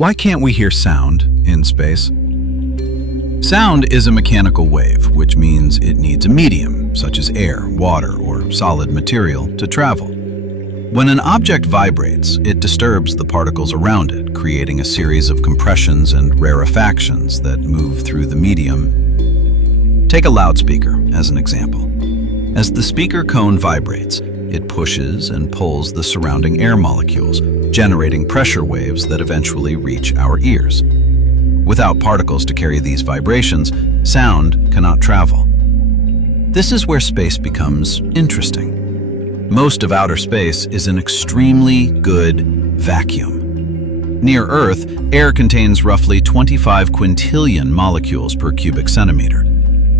Why can't we hear sound in space? Sound is a mechanical wave, which means it needs a medium, such as air, water, or solid material, to travel. When an object vibrates, it disturbs the particles around it, creating a series of compressions and rarefactions that move through the medium. Take a loudspeaker as an example. As the speaker cone vibrates, it pushes and pulls the surrounding air molecules, generating pressure waves that eventually reach our ears. Without particles to carry these vibrations, sound cannot travel. This is where space becomes interesting. Most of outer space is an extremely good vacuum. Near Earth, air contains roughly 25 quintillion molecules per cubic centimeter.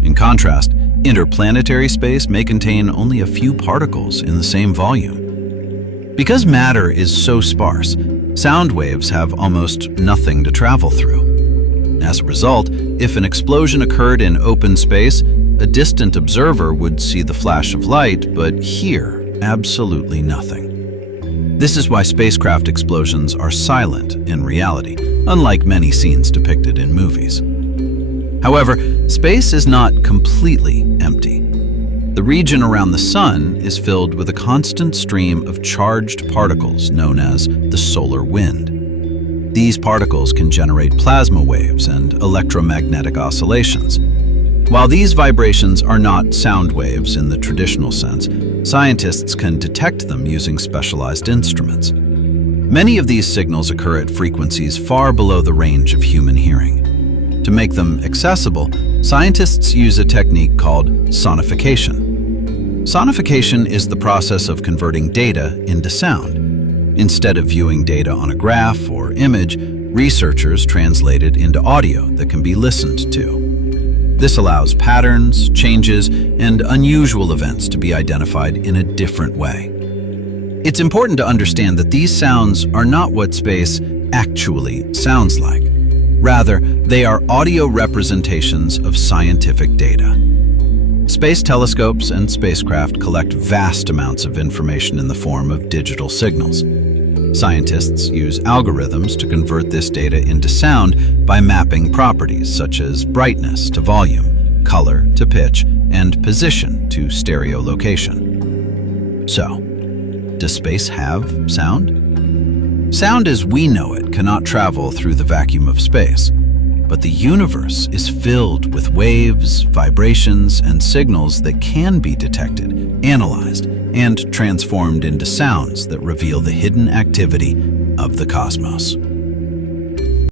In contrast, interplanetary space may contain only a few particles in the same volume. Because matter is so sparse, sound waves have almost nothing to travel through. As a result, if an explosion occurred in open space, a distant observer would see the flash of light, but hear absolutely nothing. This is why spacecraft explosions are silent in reality, unlike many scenes depicted in movies. However, space is not completely empty. The region around the Sun is filled with a constant stream of charged particles known as the solar wind. These particles can generate plasma waves and electromagnetic oscillations. While these vibrations are not sound waves in the traditional sense, scientists can detect them using specialized instruments. Many of these signals occur at frequencies far below the range of human hearing. To make them accessible, scientists use a technique called sonification. Sonification is the process of converting data into sound. Instead of viewing data on a graph or image, researchers translate it into audio that can be listened to. This allows patterns, changes, and unusual events to be identified in a different way. It's important to understand that these sounds are not what space actually sounds like. Rather, they are audio representations of scientific data. Space telescopes and spacecraft collect vast amounts of information in the form of digital signals. Scientists use algorithms to convert this data into sound by mapping properties such as brightness to volume, color to pitch, and position to stereo location. So, does space have sound? Sound as we know it cannot travel through the vacuum of space, but the universe is filled with waves, vibrations, and signals that can be detected, analyzed, and transformed into sounds that reveal the hidden activity of the cosmos.